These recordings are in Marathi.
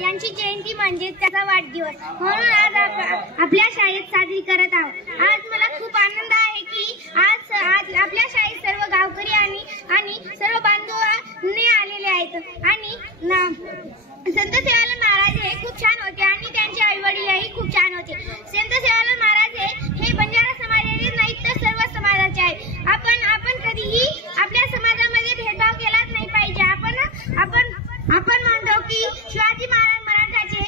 यांची जयंती म्हणजे त्याचा वाढदिवस म्हणून आज आपल्या शाळेत साजरी करत आहोत। आज मला खूप आनंद आहे की आज आपल्या शाळेत सर्व गावकरी आणि सर्व बांधवांनी आलेले आहेत आणि संत सेवालाल महाराज हे खूप छान होते आणि त्यांचे आई वडीलही खूप छान होते। संत सेवालाल महाराज हे बंजारा समाजाचे नाही तर सर्व समाजाचे आहे। आपण कधीही आपल्या समाजामध्ये भेदभाव केलाच नाही पाहिजे। आपण म्हणतो की शिवाजी महाराज मराठाचे,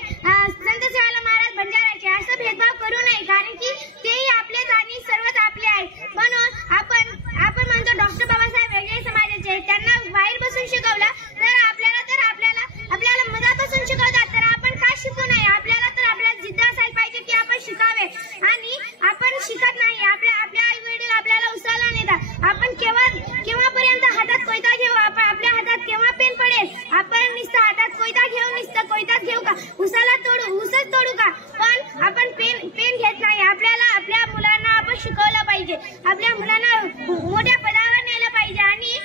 संत सेवालाल महाराज बंजाराचे, असं भेदभाव करू नये कारण की तेही आपलेच आणि सर्वच आपले आहेत। म्हणून आपण म्हणतो डॉक्टर बाबासाहेब वेगळे समाजाचे आहेत, त्यांना बाहेर बसून शिकवलं तर आपल्याला मधापासून शिकवतात तर आपण का शिकू नये? आपल्याला जिद्द असायला पाहिजे की आपण शिकावे आणि आपण शिकत नाही। आपल्या आई वडील आपल्याला उचलायला नेतात। आपण केव्हापर्यंत हातात कोयता घेऊ? आपल्या हातात केव्हा पेन पडेल? आपण नुसतं हातात कोयता घेऊ, नुसतं कोयताच घेऊ का? ऊसच तोडू का? पण आपण पेन घेत नाही। आपल्या मुलांना आपण शिकवलं पाहिजे, आपल्या मुलांना मोठ्या पदावर नेलं पाहिजे आणि